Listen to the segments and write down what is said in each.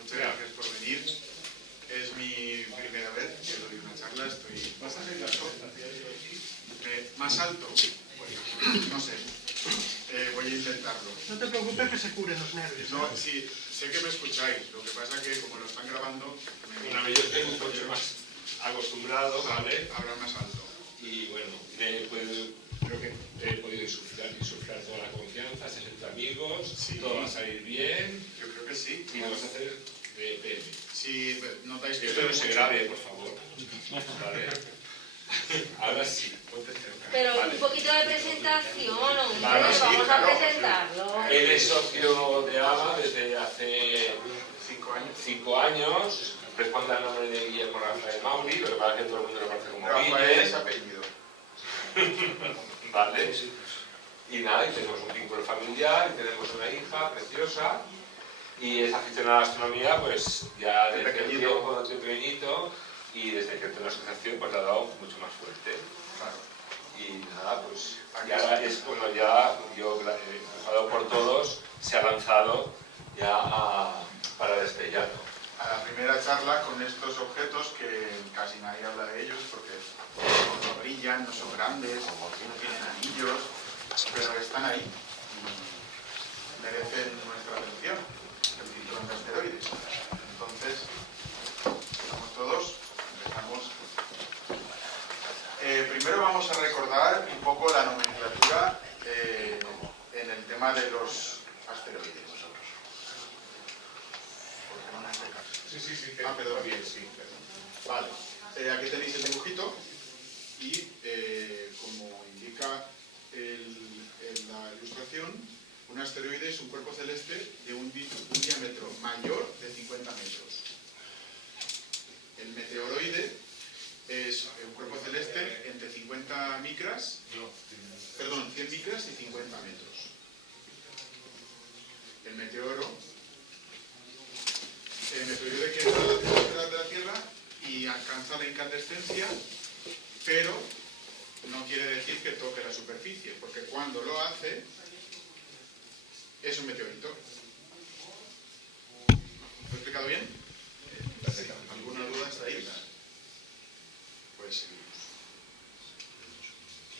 Muchas gracias por venir. Es mi primera vez que doy una charla. Estoy... ¿Vas a hacer la presentación? ¿Más alto? Bueno, no sé. Voy a intentarlo. No te preocupes que se curen los nervios. No, sí, sé que me escucháis. Lo que pasa es que como lo están grabando... Bueno, yo estoy un poquito más acostumbrado, ¿vale? Hablar más alto. Y bueno, creo que he podido insuflar toda la confianza, ser entre amigos, Sí. todo va a salir bien Yo creo que sí. y vamos a hacer PM. Si notáis que... Esto no se grabe, por favor. ¿Vale? Ahora sí. Ponte cerca. Pero Vale. un poquito de presentación, hombre, Vale, sí, vamos claro. a presentarlo. Él es socio de ABA desde hace 5 años. 5 años. Responde al nombre de Guillermo Rafael Mauri, lo que pasa es que todo el mundo lo conoce como Rafael es Guille. apellido. ¿Vale? Y nada, y tenemos un vínculo familiar, y tenemos una hija preciosa, y es aficionada a la astronomía, pues ya De desde pequeñito. tiempo, desde pequeñito, y desde que entró en la asociación, pues le ha dado mucho más fuerte. Claro. Y nada, pues y ahora es cuando ya, yo, empujado por todos, se ha lanzado ya para despedirlo. A la primera charla con estos objetos que casi nadie habla de ellos porque no brillan, no son grandes, no tienen anillos, pero están ahí y merecen nuestra atención, el cinturón de asteroides. Entonces, estamos todos, empezamos. Primero vamos a recordar un poco la nomenclatura en el tema de los asteroides. Sí, perdón. bien, sí, perdón. Vale, aquí tenéis el dibujito y como indica la ilustración, un asteroide es un cuerpo celeste de un diámetro mayor de 50 metros. El meteoroide es un cuerpo celeste entre 50 micras, perdón, 100 micras y 50 metros. El meteoroide que entra de la Tierra y alcanza la incandescencia, pero no quiere decir que toque la superficie, porque cuando lo hace es un meteorito. ¿Lo he explicado bien? ¿Alguna duda hasta ahí? Pues seguimos.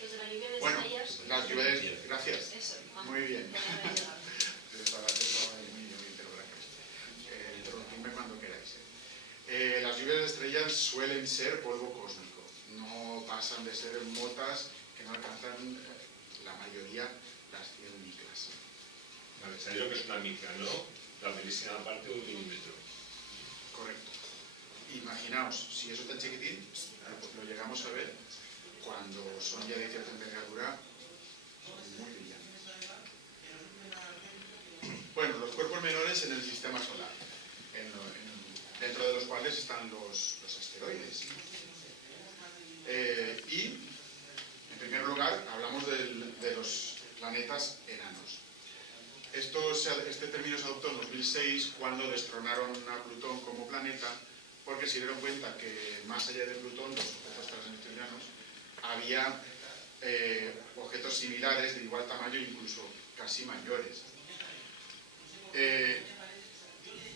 Los de la lluvia de Bueno, estrellas. las lluvias, gracias. Eso. Muy bien. Interrumpidme cuando queráis. Las lluvias de estrellas suelen ser polvo cósmico. No pasan de ser motas que no alcanzan la mayoría las 100 micras. Vale, sabéis lo que es una micra, ¿no? La milésima parte de un milímetro. Correcto. Imaginaos, si eso tan chiquitín, pues lo llegamos a ver cuando son ya de cierta temperatura muy brillantes. Bueno, los cuerpos menores en el sistema solar, dentro de los cuales están los asteroides. Y, en primer lugar, hablamos de los planetas enanos. Este término se adoptó en 2006 cuando destronaron a Plutón como planeta, porque se dieron cuenta que más allá de Plutón, los objetos transitorianos, había objetos similares de igual tamaño, incluso casi mayores.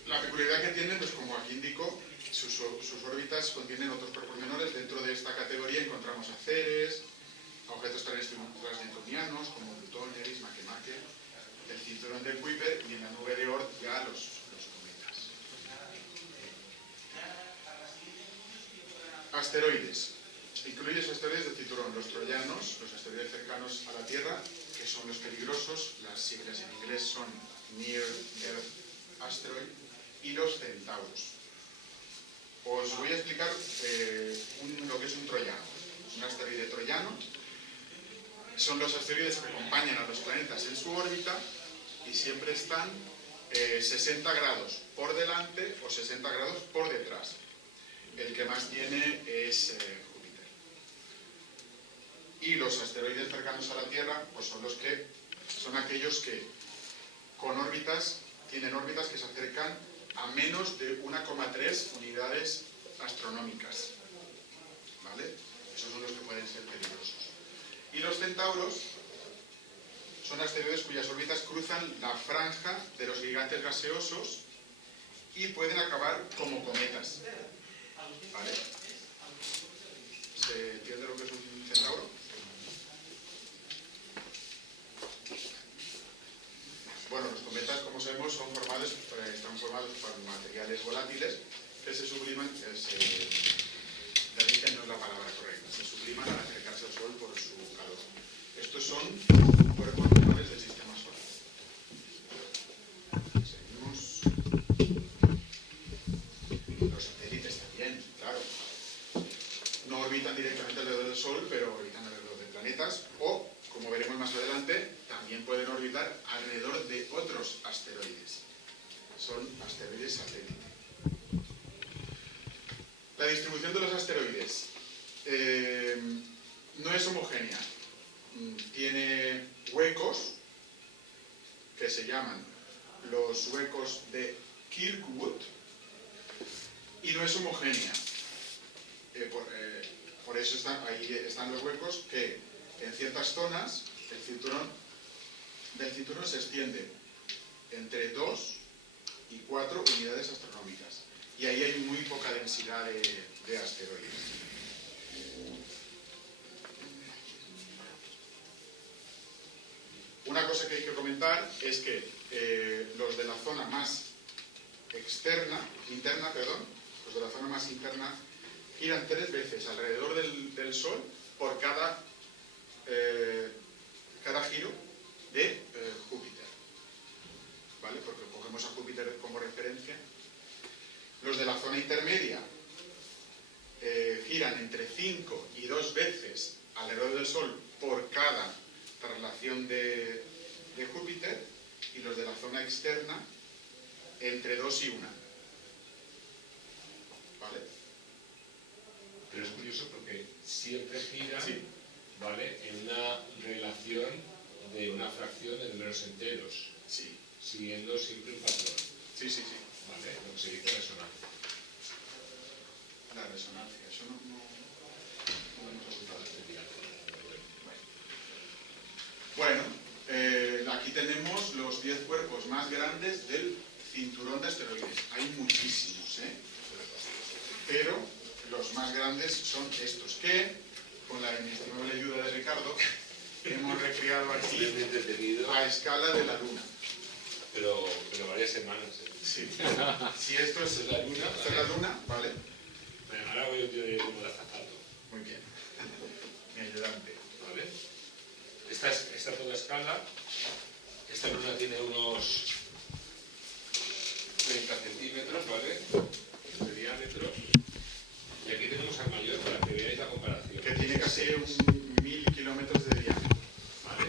La peculiaridad que tienen, pues como aquí indico, sus órbitas contienen otros cuerpos menores. Dentro de esta categoría encontramos a Ceres, a objetos transneptunianos como Plutón, Eris, Makemake, el cinturón de Kuiper y en la nube de Oort ya los cometas. Asteroides. Incluye los asteroides del cinturón, los troyanos, los asteroides cercanos a la Tierra, que son los peligrosos, las siglas en inglés son Near Earth Asteroid, y los centauros. Os voy a explicar lo que es un troyano. Un asteroide troyano son los asteroides que acompañan a los planetas en su órbita y siempre están 60 grados por delante o 60 grados por detrás. El que más tiene es Júpiter. Y los asteroides cercanos a la Tierra pues son aquellos que tienen órbitas que se acercan a menos de 1,3 unidades astronómicas. ¿Vale? Esos son los que pueden ser peligrosos. Y los centauros son asteroides cuyas órbitas cruzan la franja de los gigantes gaseosos y pueden acabar como cometas. ¿Vale? ¿Se entiende lo que es un centauro? Bueno, los cometas, como sabemos, están formados por materiales volátiles que se subliman, derriten no es la palabra correcta, se subliman al acercarse al Sol por su calor. Estos son cuerpos normales del sistema solar. Seguimos. Los satélites también, claro. No orbitan directamente alrededor del Sol, pero orbitan alrededor de planetas o, como veremos más adelante, también pueden orbitar alrededor de otros asteroides. Son asteroides satélite. La distribución de los asteroides no es homogénea. Tiene huecos que se llaman los huecos de Kirkwood y no es homogénea. Por eso ahí están los huecos que en ciertas zonas del cinturón se extiende entre 2 y 4 unidades astronómicas. Y ahí hay muy poca densidad de asteroides. Una cosa que hay que comentar es que los de la zona más interna, los de la zona más interna giran 3 veces alrededor del Sol por cada giro de Júpiter. ¿Vale? Porque cogemos a Júpiter como referencia. Los de la zona intermedia giran entre 5 y 2 veces alrededor del Sol por cada traslación de Júpiter, y los de la zona externa entre 2 y 1. ¿Vale? Pero es curioso porque siempre gira, Sí. ¿vale?, en una relación de una fracción de números enteros, Sí, siguiendo siempre un patrón, sí. ¿vale? Lo que se dice resonancia. La resonancia, eso no hemos ocultado. Bueno, aquí tenemos los 10 cuerpos más grandes del cinturón de asteroides. Hay muchísimos, pero los más grandes son estos, que con la inestimable ayuda de Ricardo hemos recreado aquí Muy entretenido, a escala de la Luna. pero varias semanas. Sí. Si esto es La Luna, esta es la Luna, ¿vale? Bueno, ahora voy yo como de azafato, Muy bien. Mi ayudante. ¿vale? Esta es toda escala. Esta luna tiene unos 30 centímetros, ¿vale?, de diámetro. Y aquí tenemos al mayor para que veáis la comparación. Que tiene casi 1000 kilómetros de diámetro. ¿Vale?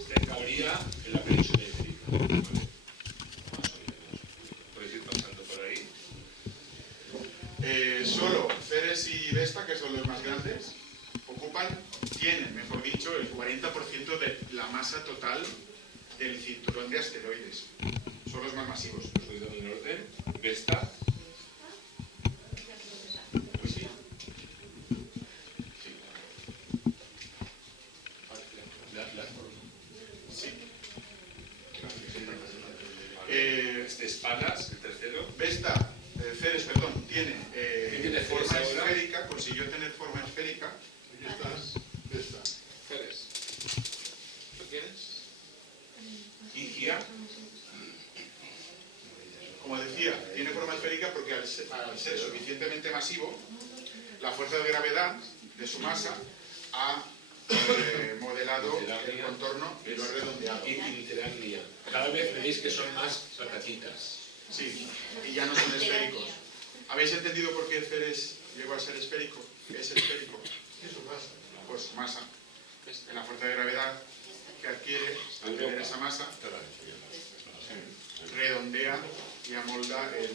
Este cabría en la península ibérica, ¿vale? Más o menos. Podéis ir pasando por ahí. Solo Ceres y Vesta, que son los más grandes, tienen, mejor dicho, el 40% de la masa total del cinturón de asteroides. Son los más masivos. Los he ido en orden. Vesta. Pues sí. Sí. Este es Palas, el tercero. Vesta, Ceres, perdón, tiene tiene forma Ceres ahora? esférica, consiguió tener forma esférica. Aquí estás. Esta. Ceres. ¿Lo tienes? Higia. Como decía, tiene forma esférica porque al ser suficientemente masivo, la fuerza de gravedad de su masa ha modelado el contorno y lo ha redondeado. Y literalmente. Cada vez veis que son más patatitas. Sí, y ya no son esféricos. ¿Habéis entendido por qué Ceres llegó a ser esférico? ¿Es esférico? Eso pasa. Pues masa. En la fuerza de gravedad que adquiere al tener esa masa, redondea y amolda el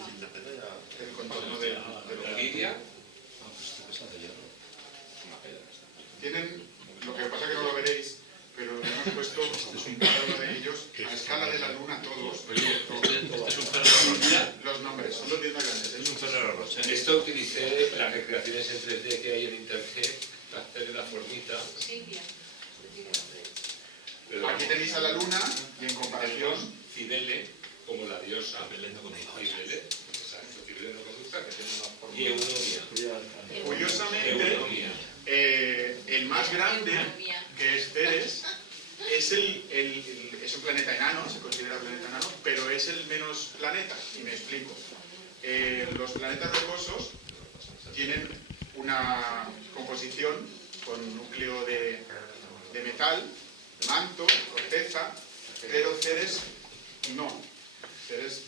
contorno del objeto. Higia. Tienen, lo que pasa que no lo veréis, pero hemos puesto cada uno de ellos a escala de la Luna, todos. Los nombres, son los 10 más grandes. Es un Ferrero Rocher. Esto utilicé las recreaciones en 3D que hay en Internet para hacerle la formita. Pero Aquí tenéis a la Luna y en comparación, Cibele, como la diosa Cibele, exacto, Cibele no conducta, que tiene una forma. Y Eunomia. Curiosamente, Eunomia. el más grande, que es Ceres, es un planeta enano, se considera planeta enano, pero es el menos planeta, y me explico. Los planetas rocosos tienen una composición con núcleo de metal, manto, corteza, pero Ceres no. Ceres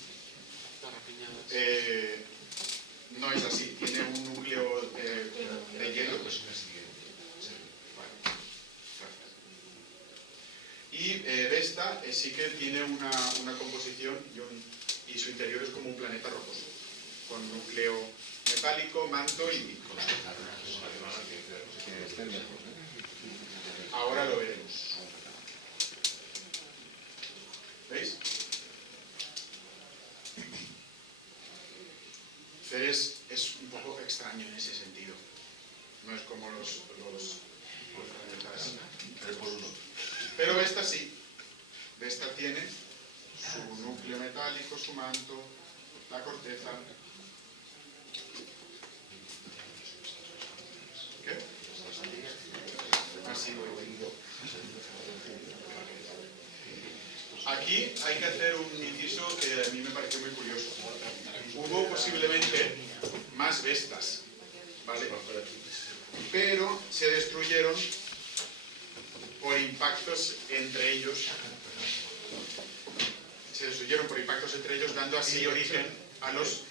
no es así, tiene un núcleo de hielo. Y Vesta sí que tiene una composición y su interior es como un planeta rocoso, con núcleo metálico, manto y ahora lo veremos. ¿Veis? Ceres es un poco extraño en ese sentido. No es como los planetas. Pero Vesta sí. Vesta tiene su núcleo metálico, su manto, la corteza. ¿Qué? Así voy. Aquí hay que hacer un inciso que a mí me pareció muy curioso. Hubo posiblemente más Vestas, ¿vale? Pero se destruyeron por impactos entre ellos. Dando así origen a los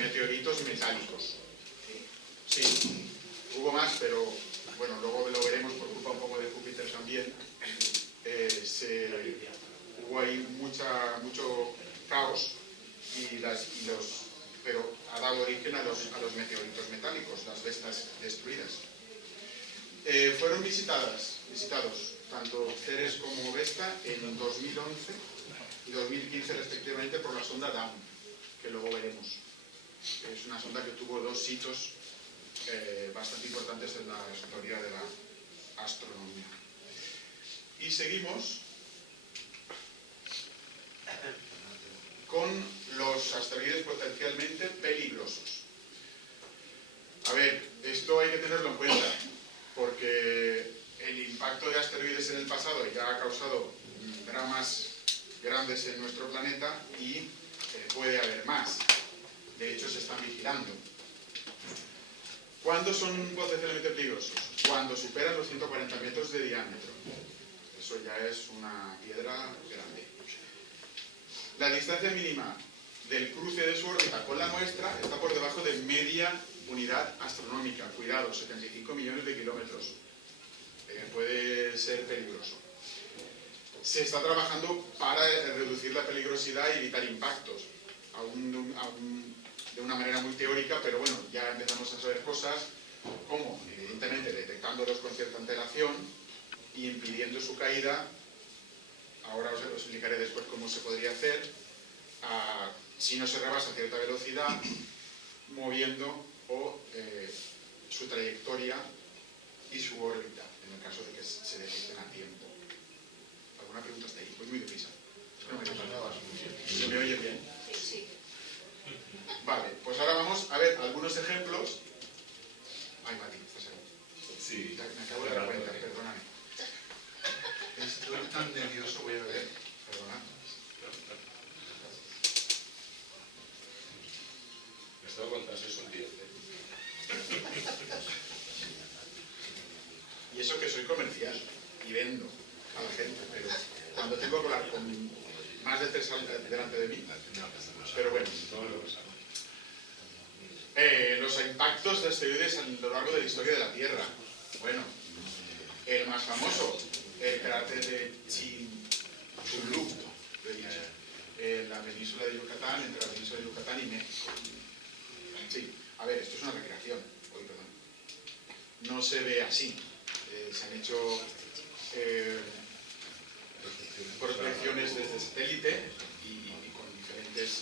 meteoritos metálicos. Sí, hubo más, pero bueno, luego lo veremos por culpa un poco de Júpiter también. Hubo ahí mucho caos pero ha dado origen a los meteoritos metálicos, las Vestas destruidas. Fueron visitados tanto Ceres como Vesta en 2011 y 2015 respectivamente por la sonda DAM, que luego veremos. Es una sonda que tuvo dos hitos bastante importantes en la historia de la astronomía. Y seguimos con los asteroides potencialmente peligrosos. A ver, esto hay que tenerlo en cuenta, porque el impacto de asteroides en el pasado ya ha causado dramas grandes en nuestro planeta y puede haber más. De hecho, se están vigilando. ¿Cuándo son potencialmente peligrosos? Cuando superan los 140 metros de diámetro. Eso ya es una piedra grande. La distancia mínima del cruce de su órbita con la nuestra está por debajo de media unidad astronómica. Cuidado, 75 millones de kilómetros. Puede ser peligroso. Se está trabajando para reducir la peligrosidad y evitar impactos. Aún de una manera muy teórica, pero bueno, ya empezamos a saber cosas como, evidentemente, detectándolos con cierta antelación y impidiendo su caída. Ahora os explicaré después cómo se podría hacer. Si no se rebasa cierta velocidad, moviendo su trayectoria y su órbita, en el caso de que se detecten a tiempo. ¿Alguna pregunta hasta ahí? Voy muy deprisa. ¿Se me oye bien? Sí. Vale, pues ahora vamos a ver algunos ejemplos. Ay, Mati, ¿estás ahí? Sí. Me acabo de dar cuenta, perdóname. Estoy tan nervioso, voy a ver. Perdona. Esto contas es un 10. Y eso que soy comercial y vendo a la gente, pero cuando tengo que hablar con más de 3 delante de mí. Pero bueno, los impactos de asteroides a lo largo de la historia de la Tierra. Bueno, el más famoso, el cráter de Chicxulub, en la península de Yucatán, entre la península de Yucatán y México. Sí, a ver, esto es una recreación. No se ve así. Se han hecho prospecciones desde satélite y con diferentes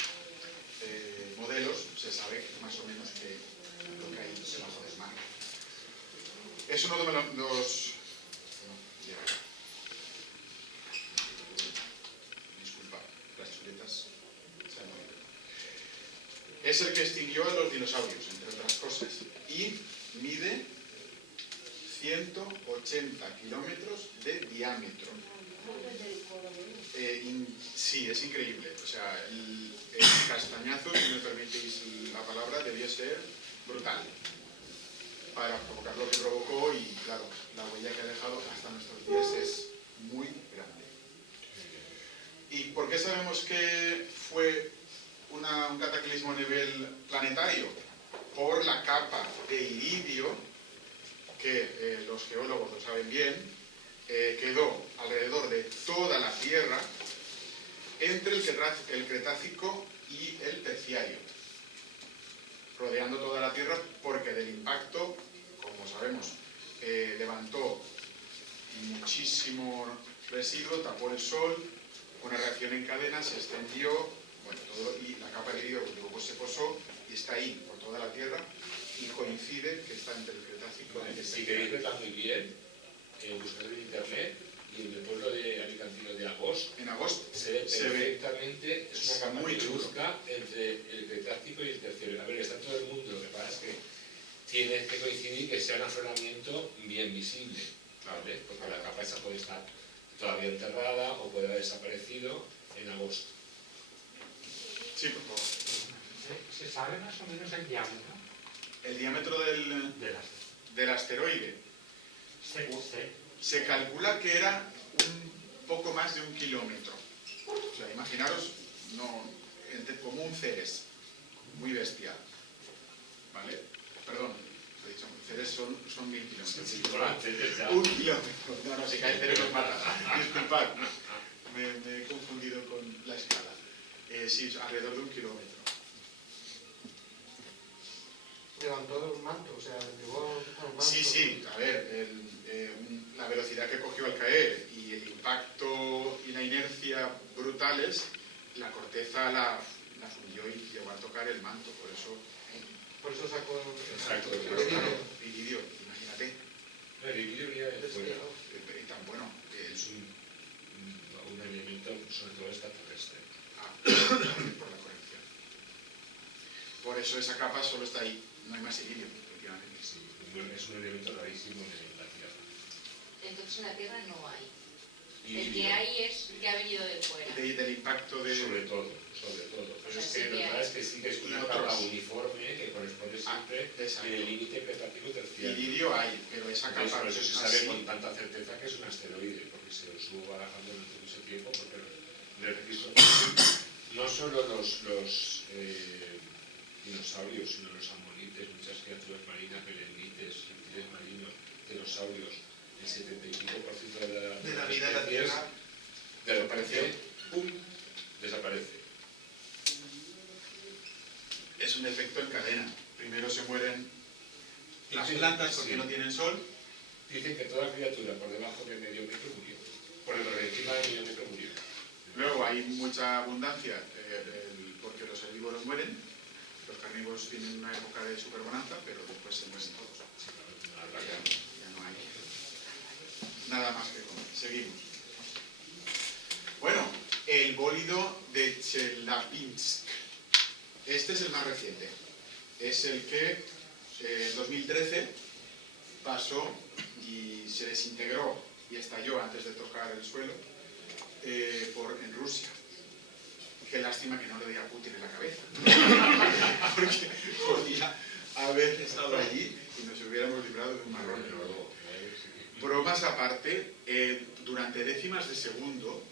modelos se sabe más o menos lo que hay debajo del mar. Es uno de los... Disculpa, la chuleta. Es el que extinguió a los dinosaurios, entre otras cosas, y mide 180 kilómetros de diámetro. Sí, es increíble. O sea, el castañazo, si me permitís la palabra, debió ser brutal para provocar lo que provocó y, claro, la huella que ha dejado hasta nuestros días es muy grande. ¿Y por qué sabemos que fue un cataclismo a nivel planetario? Por la capa de iridio, que los geólogos lo saben bien, quedó alrededor de toda la Tierra entre el Cretácico y el Terciario, rodeando toda la Tierra, porque del impacto, como sabemos, levantó muchísimo residuo, tapó el Sol, una reacción en cadena, se extendió, bueno, todo, y la capa de iridio luego se posó y está ahí por toda la Tierra y coincide que está entre el Cretácico y el Terciario. Si queréis verla muy bien, buscad en internet y en el pueblo de Alicantino de Agost, En agosto se ve perfectamente, es una capa muy chulo. negruzca entre el Cretácico y el Terciario. A ver, está todo el mundo, lo que pasa es que tiene que coincidir que sea un afloramiento bien visible, ¿vale? Porque la capa esa puede estar todavía enterrada o puede haber desaparecido en agosto. Sí, por favor. ¿Se sabe más o menos el diámetro El diámetro del asteroide se calcula que era un poco más de 1 kilómetro. O sea, imaginaros, como un Ceres, muy bestia. ¿Vale? Perdón, he dicho, Ceres son 1000 kilómetros. Sí, bueno, Ceres ya. 1 kilómetro. No, si cae Ceres nos mata. Disculpad, me he confundido con la escala. Sí, alrededor de 1 kilómetro. Levantó el manto, o sea, llegó al manto. Sí, a ver, la velocidad que cogió al caer y el impacto y la inercia brutales, la corteza la fundió y llegó a tocar el manto, por eso sacó Exacto, claro, iridio, imagínate, El iridio viene de fuera. y tan bueno, Es un elemento, sobre todo extraterrestre. por la corrección. Por eso esa capa solo está ahí, no hay más iridio, efectivamente. Sí, es un elemento rarísimo en la Tierra. Entonces en la Tierra no hay. Y El que hay es que ha venido de fuera. Del impacto de... sobre todo. Pero es que sí la que verdad hay. es que sí que es Y una otros. capa uniforme que corresponde siempre exacto. en el límite cretácico terciario. Iridio hay, pero esa Entonces, capa por eso se sabe así, con tanta certeza que es un asteroide, porque se lo estuvo barajando durante mucho tiempo, porque en el registro no solo los dinosaurios, sino los amonites, muchas criaturas marinas, belemnites, reptiles marinos, dinosaurios, el 70 y pico por ciento de la vida en la especies, Tierra, de repente, ¡pum!, desaparece. es un efecto en cadena. Primero se mueren las Sí, plantas porque sí. no tienen sol. Dicen que toda criatura por debajo de medio metro murió, por encima de medio metro murió. Luego hay mucha abundancia porque los herbívoros mueren. Los carnívoros tienen una época de superbonanza, pero después se mueren todos. Ya no hay nada más que comer. Seguimos. Bueno, el bólido de Chelyabinsk. Este es el más reciente. Es el que en 2013 pasó y se desintegró y estalló antes de tocar el suelo en Rusia. Qué lástima que no le diera Putin en la cabeza. Porque podía haber estado allí y nos hubiéramos librado de un marrón. Bromas aparte, durante décimas de segundo,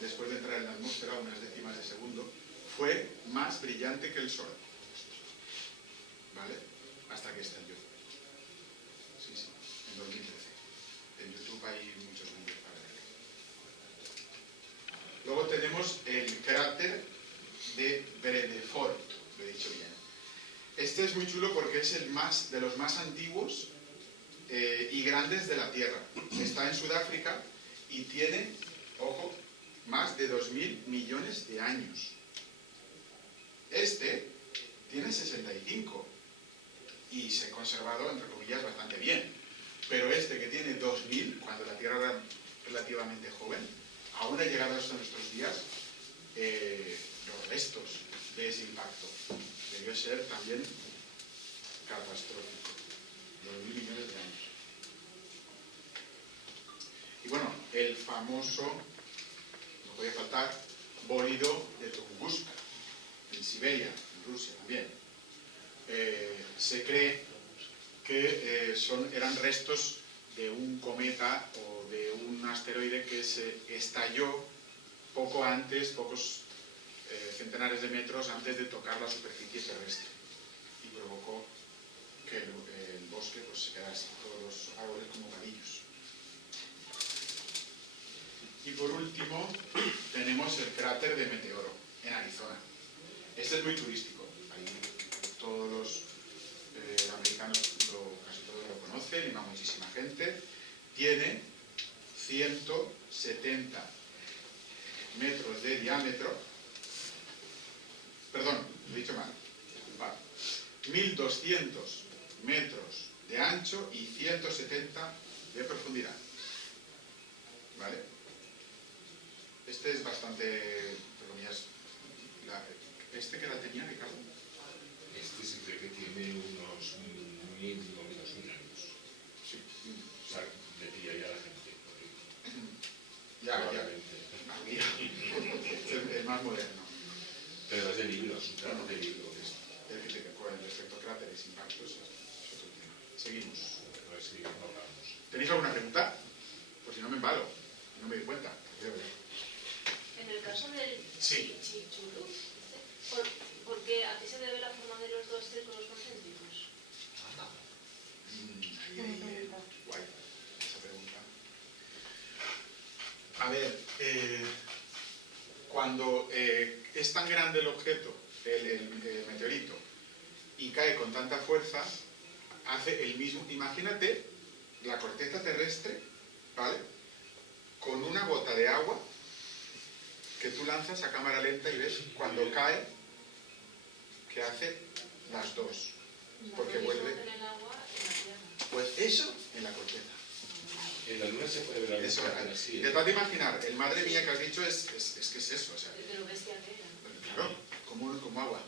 después de entrar en la atmósfera, unas décimas de segundo, fue más brillante que el Sol. ¿Vale? Hasta que estalló. Sí, en 2013. En YouTube hay muchos vídeos para verlo. Luego tenemos el cráter de Vredefort, lo he dicho bien. Este es muy chulo porque es de los más antiguos y grandes de la Tierra. Está en Sudáfrica y tiene, ojo, más de 2000 millones de años. Este tiene 65 y se ha conservado, entre comillas, bastante bien. Pero este que tiene 2000, cuando la Tierra era relativamente joven, aún ha llegado hasta nuestros días los restos de ese impacto. debió ser también catastrófico. 2.000 millones de años. Y bueno, el famoso, no podía faltar, bólido de Tunguska, en Siberia, en Rusia también. Se cree que eran restos de un cometa o de un asteroide que se estalló poco antes, pocos centenares de metros antes de tocar la superficie terrestre y provocó que el bosque pues, se quedara así, todos los árboles como palillos. Y por último tenemos el cráter de Meteoro en Arizona. Este es muy turístico, ahí todos los americanos casi todos lo conocen y va muchísima gente. Tiene 170 metros de diámetro, perdón, lo he dicho mal, vale. 1200 metros de ancho y 170 de profundidad, ¿vale? Este es bastante, entre comillas, ¿este que la tenía, Ricardo? Este se cree que tiene unos 1.000 o menos 1.000 años. Sí. O sea, le pillaría a la gente. Ya. Probablemente. Ah, mira. Es el más moderno. Pero es de libros, un trabajo de libros. Con el efecto cráteres, impactos, es otro tema. Seguimos. A ver si hablamos. ¿Tenéis alguna pregunta? Pues si no me embalo, no me doy cuenta. En el caso del Sí. Chicxulub, ¿por qué, ¿a qué se debe la forma de los dos círculos concéntricos? Guay, esa pregunta. A ver, cuando es tan grande el objeto, el meteorito, y cae con tanta fuerza, hace el mismo. Imagínate la corteza terrestre, ¿vale? Con una gota de agua que tú lanzas a cámara lenta y ves cuando cae que hace las dos. Porque Lo mismo vuelve. en el agua en la tierra. Pues eso en la corteza. En la luna se puede ver algo Eso, así. intentad imaginar, el madre mía que has dicho es que es eso, o sea, De lo bestia que era. claro, como agua.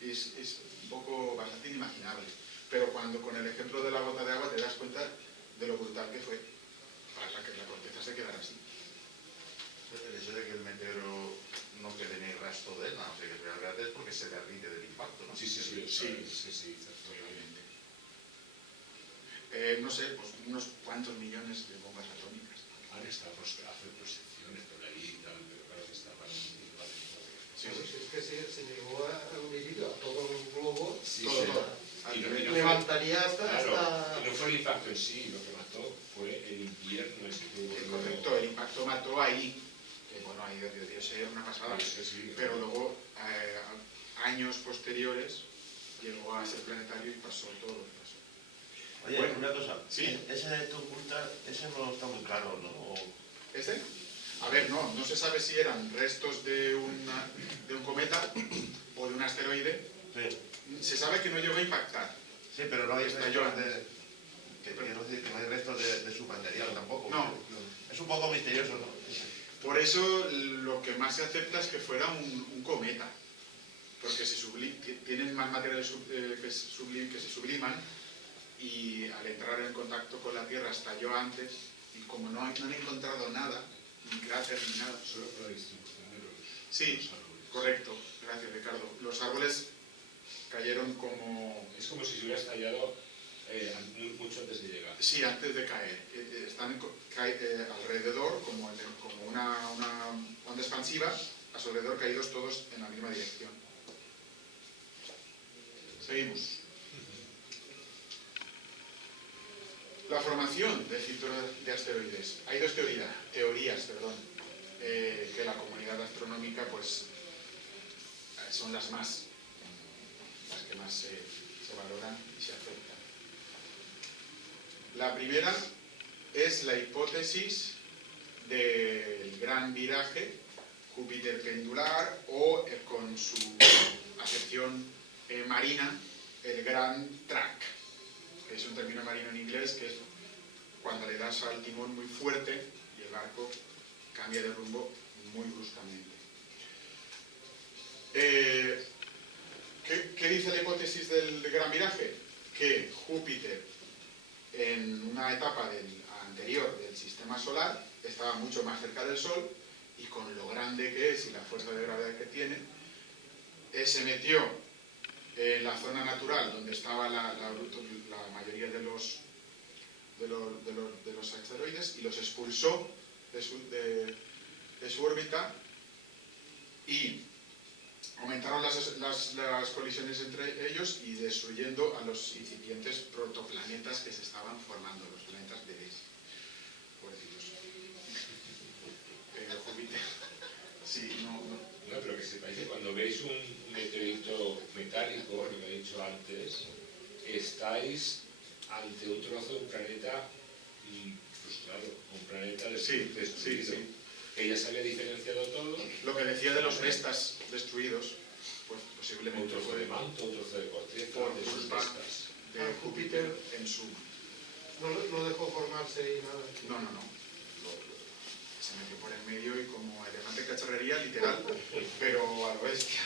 Es un poco bastante inimaginable. Pero cuando con el ejemplo de la gota de agua te das cuenta de lo brutal que fue para que la corteza se quedara así. El hecho de que el meteoro no quede ni rastro de él, no sé, que es verdad, es porque se derrite del impacto, ¿no? Sí, Obviamente. No sé, pues unos cuantos millones de bombas atómicas. Han estado hacer prospecciones por ahí y tal, pero claro que estaban igual. Sí, Es que se llegó a hundir a todo el globo, Sí, todo, sí. todo. Y no fue- levantaría Claro, hasta... y no fue el impacto en sí, lo que mató fue el invierno ese que hubo. Correcto, el impacto mató ahí, que bueno, ahí debió ser una pasada. Sí, Pero luego, años posteriores, llegó a ser planetario y pasó todo lo que pasó. Oye, Bueno, una cosa, sí. ese de Tunguska, ese no está muy claro, ¿no? ¿Ese? A ver, no se sabe si eran restos de un cometa o de un asteroide. Sí, Se sabe que no llegó a impactar. sí, pero no hay Estalló restos antes. quiero decir que no hay restos de su material tampoco. No. Es un poco misterioso, ¿no? Por eso lo que más se acepta es que fuera un cometa. Porque tienen más materiales que se subliman y al entrar en contacto con la Tierra estalló antes y como no han encontrado nada, ni cráter ni nada. Solo por la distribución de los Sí, árboles. correcto, gracias Ricardo. Los árboles cayeron como... Es como si se hubiera estallado mucho antes de llegar. Sí, antes de caer. Están alrededor, como una onda expansiva, a su alrededor caídos todos en la misma dirección. Seguimos. La formación del cinturón de asteroides. Hay dos teorías, que la comunidad astronómica pues son las que más se valoran y se aceptan. La primera es la hipótesis del gran viraje Júpiter pendular o con su acepción marina, el gran track, que es un término marino en inglés que es cuando le das al timón muy fuerte y el barco cambia de rumbo muy bruscamente. ¿Qué dice la hipótesis del gran viraje? Que Júpiter, en una etapa anterior del sistema solar, estaba mucho más cerca del Sol, y con lo grande que es y la fuerza de gravedad que tiene, se metió en la zona natural donde estaba la mayoría de los asteroides, y los expulsó de su órbita, y aumentaron las colisiones entre ellos y destruyendo a los incipientes protoplanetas que se estaban formando, los planetas bebés. Pobrecitos. Júpiter. Sí, no. No, pero que sepáis que cuando veis un meteorito metálico, lo que he dicho antes, estáis ante un trozo de un planeta frustrado, un planeta destruido. Sí. Que ya se había diferenciado todo. Lo que decía de los vestas destruidos, pues posiblemente Un trozo fue de manto, un trozo de corteza, por de sus culpa vestas. de Júpiter en su... No dejó formarse y nada. No. Se metió por el medio y como elefante cacharrería, literal, pero a lo bestia.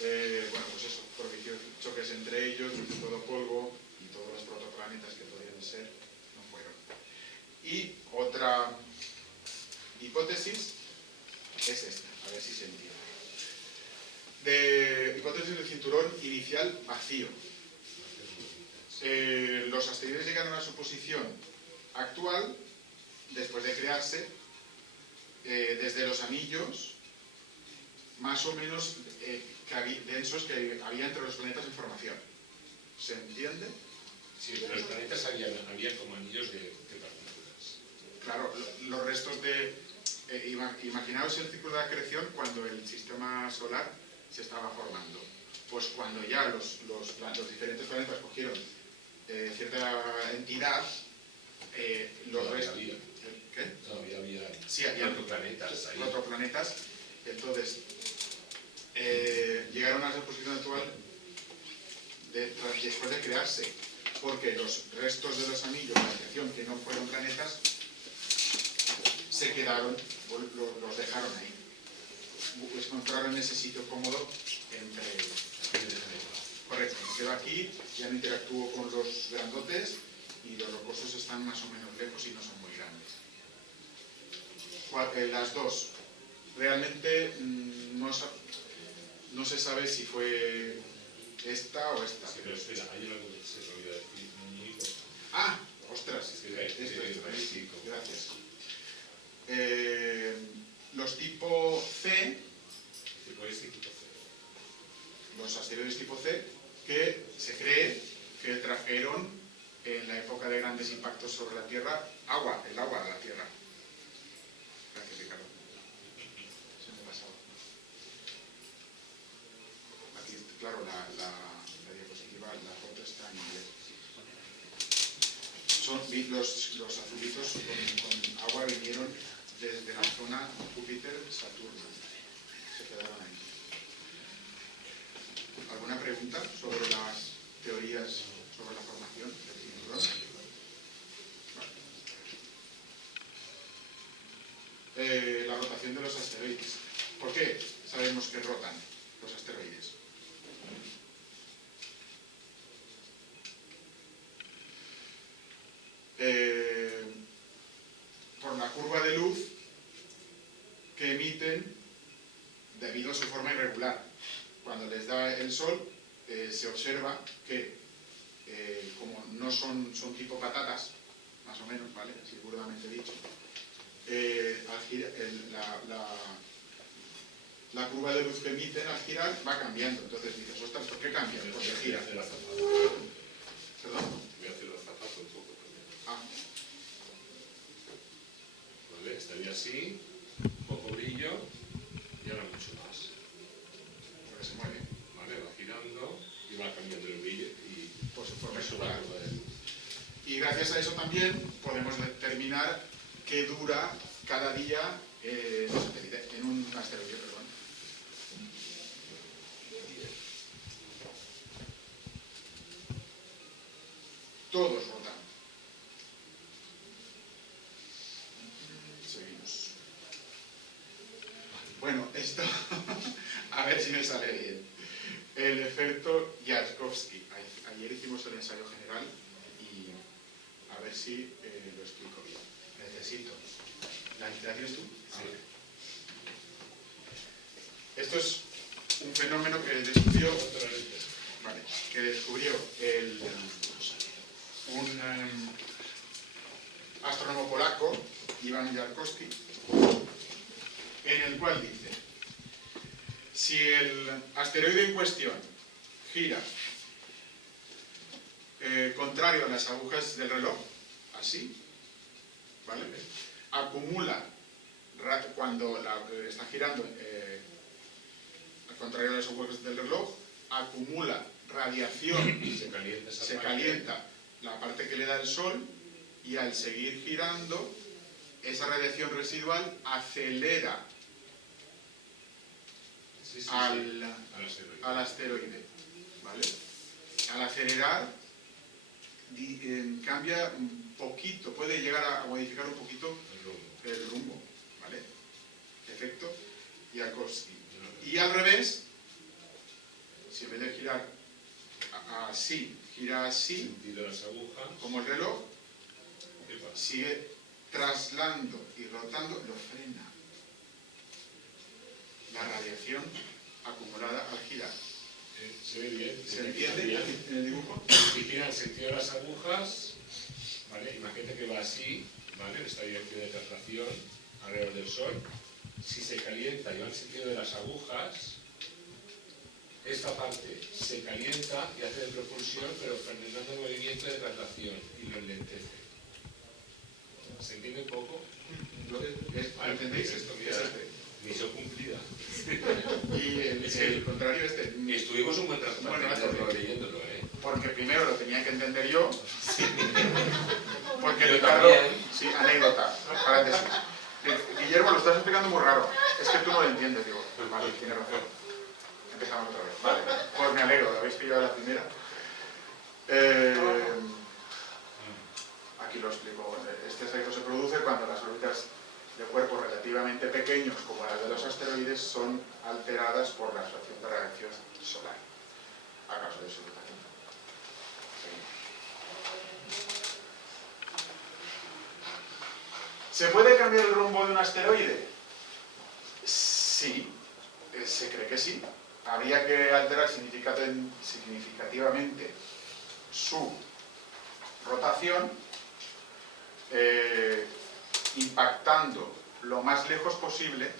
Bueno, pues eso, propició choques entre ellos, todo polvo, y todos los protoplanetas que podían ser, no fueron. Y otra hipótesis es esta, a ver si se entiende. Hipótesis del cinturón inicial vacío. Los asteroides llegaron a su posición actual después de crearse desde los anillos más o menos densos que había entre los planetas en formación. ¿Se entiende? Sí, los planetas había como anillos de partículas. Claro, los restos de... imaginaos el ciclo de acreción cuando el sistema solar se estaba formando. Pues cuando ya los diferentes planetas cogieron cierta entidad, los restos... ¿Qué? Todavía había protoplanetas ahí. Protoplanetas. Entonces, llegaron a la posición actual después de crearse, porque los restos de los anillos de acreción que no fueron planetas se quedaron, los dejaron ahí. Encontraron ese sitio cómodo entre ellos. Correcto, me quedo aquí, ya no interactúo con los grandotes y los rocosos están más o menos lejos y no son muy grandes. Las dos, realmente no se sabe si fue esta o esta. Sí, pero espera, hay algo que se me olvidó decir muy importante. ¡Ah! ¡Ostras! Sí, Gracias. Los tipo C, los asteroides tipo C, que se cree que trajeron en la época de grandes impactos sobre la Tierra el agua a la Tierra. Gracias, Ricardo. Se me ha pasado. Aquí, claro, la diapositiva, la foto está en inglés. Los azulitos con agua vinieron desde la zona Júpiter-Saturno. Se quedaron ahí. ¿Alguna pregunta sobre las teorías sobre la formación del cinturón? Vale. La rotación de los asteroides. ¿Por qué sabemos que rotan los asteroides? Por la curva de luz que emiten debido a su forma irregular. Cuando les da el sol, se observa que, como no son tipo patatas, más o menos, ¿vale? Así burdamente dicho, la curva de luz que emiten al girar va cambiando. Entonces dices, ostras, ¿por qué cambia? Porque gira. ¿Perdón? Voy a hacer la zapato un poco también. Ah. Vale, estaría así, poco brillo y ahora mucho más. Porque se mueve. Vale, va girando y va cambiando el brillo y Por su forma eso irregular. va a luz. Y gracias a eso también podemos determinar qué dura cada día en un asteroide, perdón. Todos rotan. Seguimos. Bueno, esto ver si me sale bien. El efecto Jarzkowski. Ayer hicimos el ensayo general y a ver si lo explico bien. Necesito. ¿La tienes tú? Sí. Esto es un fenómeno que descubrió, vale, un astrónomo polaco, Iwan Jarzkowski, en el cual dice: si el asteroide en cuestión gira contrario a las agujas del reloj, así, ¿vale? Acumula, cuando está girando al contrario a las agujas del reloj, acumula radiación, se calienta la parte que le da el Sol, y al seguir girando, esa radiación residual acelera al asteroide, ¿vale? Al acelerar, cambia un poquito, puede llegar a modificar un poquito el rumbo, ¿vale? Efecto Jarzkowski. Y al revés, si en vez de girar así, gira así, las agujas, como el reloj, sigue trasladando y rotando, lo frena la radiación acumulada al girar. Se ve bien. ¿Se entiende en el dibujo? Si gira en sentido de las agujas, ¿vale? Imagínate que va así, ¿vale? En esta dirección de traslación alrededor del Sol. Si se calienta y va en sentido de las agujas, esta parte se calienta y hace de propulsión, pero frenando el movimiento de traslación y lo enlentece. ¿Se entiende un poco? ¿Entendéis? Esto, ¿Qué mira, es este? misión cumplida. Y el contrario este. Estuvimos un buen rato leyéndolo, ¿eh? Porque primero lo tenía que entender yo. Porque Yo Ricardo, también. sí, anécdota, paréntesis. Guillermo, lo estás explicando muy raro. Es que tú no lo entiendes, digo. Pues vale, tienes razón. Empezamos otra vez. Vale, pues me alegro, lo habéis pillado la primera. Aquí lo explico. Este efecto se produce cuando las órbitas de cuerpos relativamente pequeños, como las de los asteroides, son alteradas por la absorción de radiación solar a causa de su rotación. ¿Se puede cambiar el rumbo de un asteroide? Sí, se cree que sí. Habría que alterar significativamente su rotación, impactando lo más lejos posible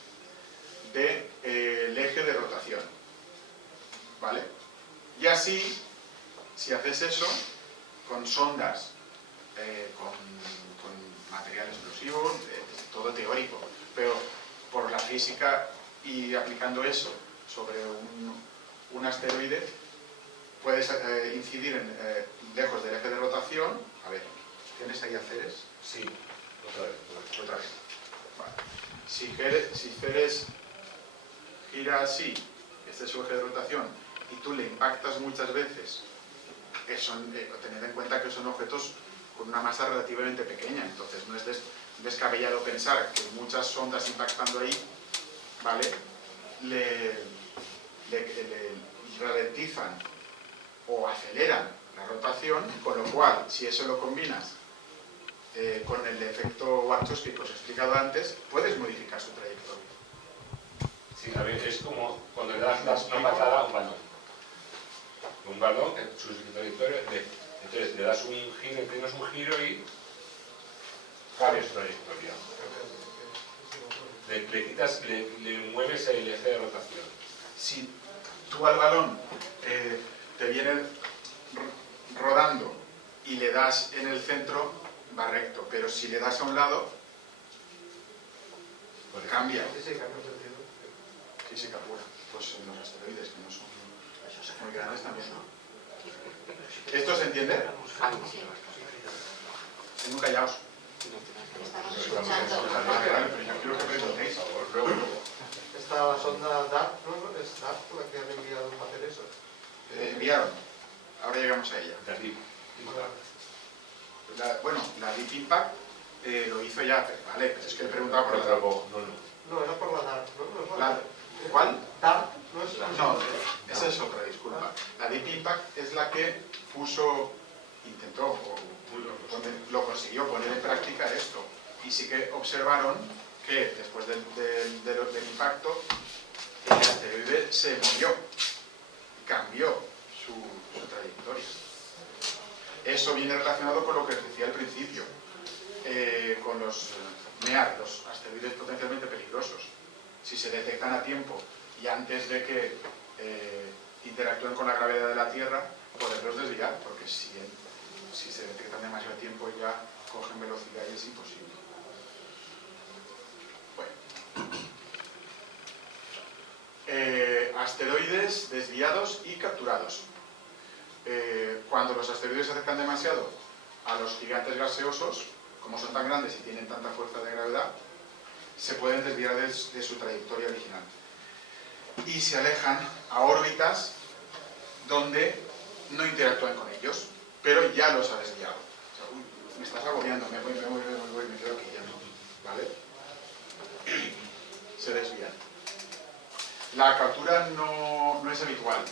del eje de rotación, ¿vale? Y así, si haces eso con sondas, con material explosivo, todo teórico, pero por la física y aplicando eso sobre un asteroide, puedes incidir lejos del eje de rotación. A ver, ¿tienes ahí a Ceres? Sí, otra vez. Otra vez. Vale. Si Ceres gira así, este es su eje de rotación, y tú le impactas muchas veces, tened en cuenta que son objetos con una masa relativamente pequeña, entonces no es descabellado pensar que muchas sondas impactando ahí, ¿vale?, le ralentizan o aceleran la rotación, con lo cual, si eso lo combinas con el efecto Jarzkowski que os he explicado antes, puedes modificar su trayectoria. Sí, a ver, es como cuando le das una patada a un balón. Un balón, su trayectoria, entonces le das un giro, tienes un giro y cambia su trayectoria. Le mueves el eje de rotación. Si tú al balón te viene rodando y le das en el centro, va recto, pero si le das a un lado, cambia. Sí, cambia el sentido. Sí, se captura. Pues en los asteroides, que no son muy grandes también, ¿no? ¿Esto se entiende? Estén muy callados. Estamos escuchando. Vale, pero yo quiero que preguntéis. Está la sonda DART, ¿no? Es DART la que han enviado para hacer eso. Enviaron. Ahora llegamos a ella. La Deep Impact lo hizo ya, vale, pero es que he preguntado por la DART. No, era por la DART, ¿no? No es por la DART. ¿Cuál? DART no es la No, esa es otra, disculpa. La Deep Impact es la que intentó, o lo consiguió poner en práctica esto. Y sí que observaron que después del impacto, el asteroide se movió, cambió su trayectoria. Eso viene relacionado con lo que decía al principio, con los MEAR, los asteroides potencialmente peligrosos. Si se detectan a tiempo y antes de que interactúen con la gravedad de la Tierra, poderlos desviar, porque si se detectan demasiado tiempo ya cogen velocidad y es imposible. Bueno. Asteroides desviados y capturados. Cuando los asteroides se acercan demasiado a los gigantes gaseosos, como son tan grandes y tienen tanta fuerza de gravedad, se pueden desviar de su trayectoria original. Y se alejan a órbitas donde no interactúan con ellos, pero ya los ha desviado. O sea, uy, me estás agobiando, me voy, me quedo aquí ya, ¿no? ¿Vale? Se desvían. La captura no es habitual,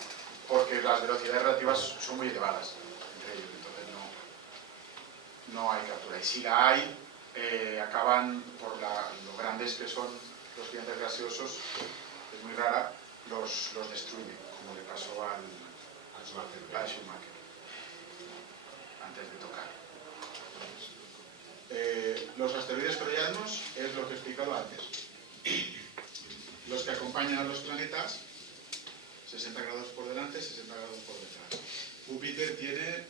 porque las velocidades relativas son muy elevadas entre ellos, entonces no hay captura. Y si la hay, acaban, por lo grandes que son los gigantes gaseosos, es muy rara, los destruye, como le pasó a Schumacher antes de tocar. Los asteroides troyanos es lo que he explicado antes. Los que acompañan a los planetas, 60 grados por delante, 60 grados por detrás. Júpiter tiene,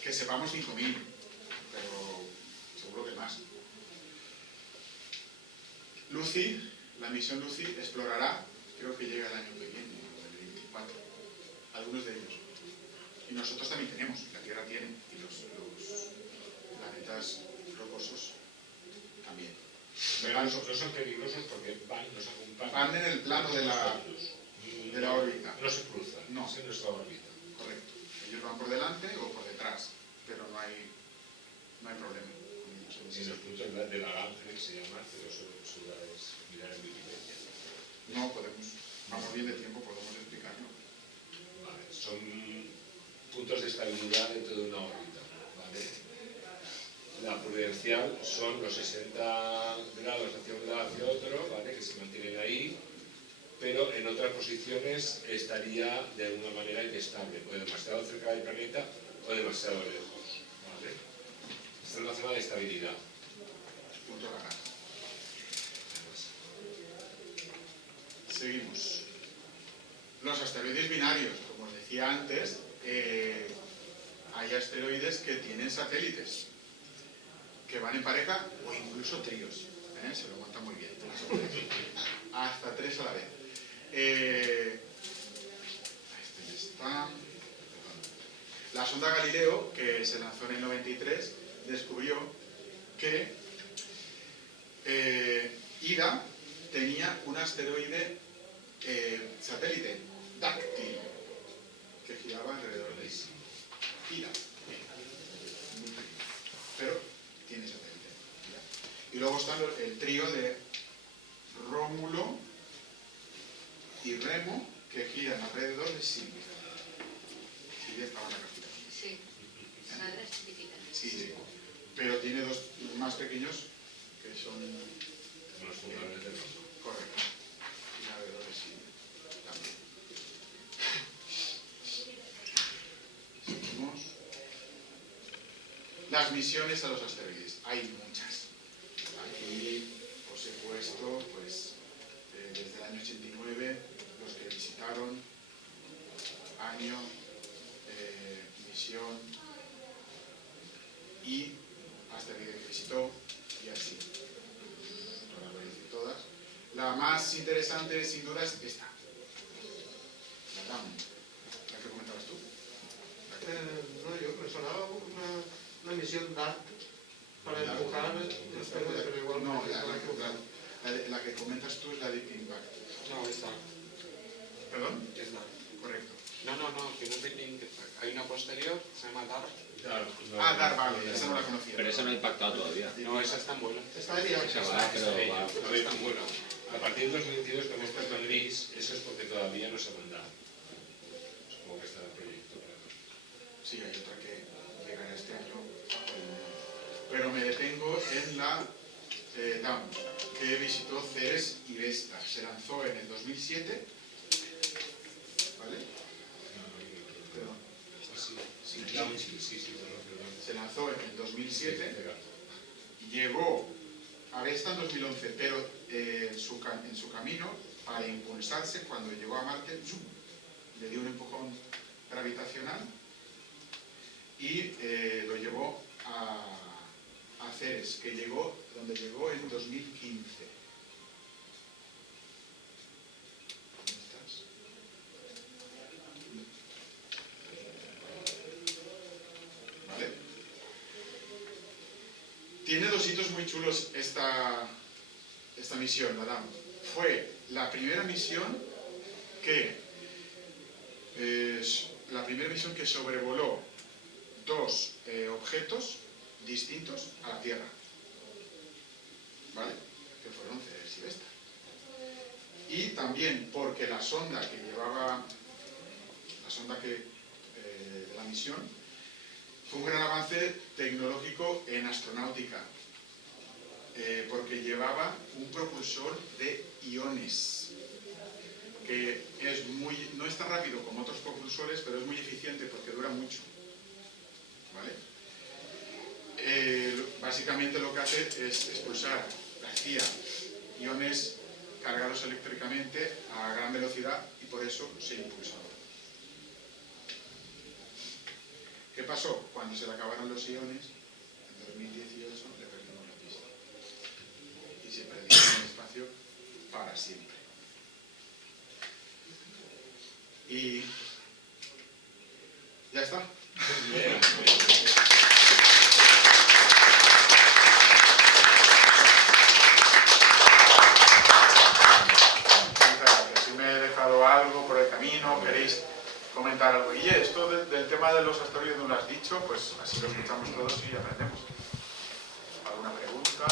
que sepamos, 5.000, pero seguro que más. Lucy, la misión Lucy, explorará, creo que llega el año que viene, o el 24, algunos de ellos. Y nosotros también tenemos, la Tierra tiene, y los planetas rocosos también. Pero no son peligrosos porque nos acompañan. Van en el plano de la órbita. No se cruzan, No. es en nuestra órbita. Correcto. Ellos van por delante o por detrás, pero no hay problema. En los puntos de Lagrange que se llama, pero eso es mirar en Wikipedia. No podemos, vamos bien de tiempo, podemos explicarlo. Vale, son puntos de estabilidad dentro de una órbita. ¿Vale? La prudencial son los 60 grados hacia un lado hacia otro, ¿vale? Que se mantienen ahí, pero en otras posiciones estaría de alguna manera inestable, o demasiado cerca del planeta o demasiado lejos. ¿Vale? Esta es la zona de estabilidad. Punto Lagrange. Seguimos. Los asteroides binarios, como os decía antes, hay asteroides que tienen satélites, que van en pareja o incluso tríos. Se lo montan muy bien. Hasta 3 a la vez. Este ya está. La sonda Galileo, que se lanzó en el 93, descubrió que Ida tenía un asteroide satélite, dáctil, que giraba alrededor de sí. Ida. Pero tiene satélite. Y luego está el trío de Rómulo y Remo, que giran alrededor de Silvia. Silvia estaba en la captura. Sí, una de las chiquititas. Sí, pero tiene dos más pequeños que son... Los fundadores del mundo. Correcto. Y alrededor de Silvia también. Seguimos. Las misiones a los asteroides. Hay muchas. Aquí os he puesto, pues, desde el año 89, los que visitaron, año, misión y asteroide que visitó, y así. Ahora voy a decir todas. La más interesante, sin duda, es esta. La TAM. ¿La que comentabas tú? No, yo me sonaba una misión DART para empujar los asteroides, pero igual No, la la que comentas tú es la Deep Impact. No, es DART. ¿Perdón? Es DART. Correcto. No, que no es Big Impact. Hay una posterior, se llama DART. Dar, vale, esa no la conocía. Pero eso no ha impactado todavía. No, esa es tan buena. está de viaje. Esa va, pero va. No es tan buena. A partir del 2022, como está en gris, eso es porque todavía no se ha mandado. Supongo que está en el proyecto. Sí, hay otra que llegará este año, pero me detengo en la DAM, que visitó Ceres y Vesta. Se lanzó en el 2007, ¿vale? Perdón. Sí, Se lanzó en el 2007 y llegó a Vesta en 2011, pero en su camino, para impulsarse, cuando llegó a Marte, ¡zum!, le dio un empujón gravitacional y lo llevó a Ceres, que llegó donde llegó en 2015. ¿Dónde estás? ¿Vale? Tiene dos hitos muy chulos esta misión, la DAM. Fue la primera misión que sobrevoló dos objetos distintos a la Tierra, ¿vale? Que fueron Ceres y Vesta. Y también porque la sonda de la misión fue un gran avance tecnológico en astronáutica, porque llevaba un propulsor de iones, que no es tan rápido como otros propulsores, pero es muy eficiente porque dura mucho, ¿vale? Básicamente lo que hace es expulsar, hacía iones cargados eléctricamente a gran velocidad y por eso se impulsaba. ¿Qué pasó? Cuando se le acabaron los iones, en 2018 le perdimos la pista y se perdió en el espacio para siempre. Y ya está. Si me he dejado algo por el camino, queréis comentar algo. Y esto del tema de los asteroides no lo has dicho, pues así lo escuchamos todos y aprendemos. ¿Alguna pregunta?